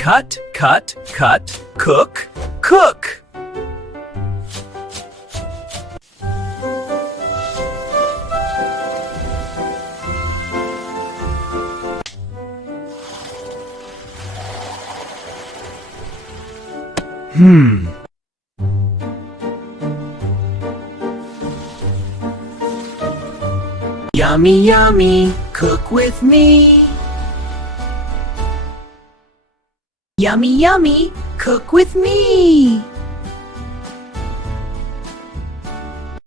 Cut, cut, cut, cook, cook. Yummy, yummy, cook with me. Yummy, yummy, cook with me.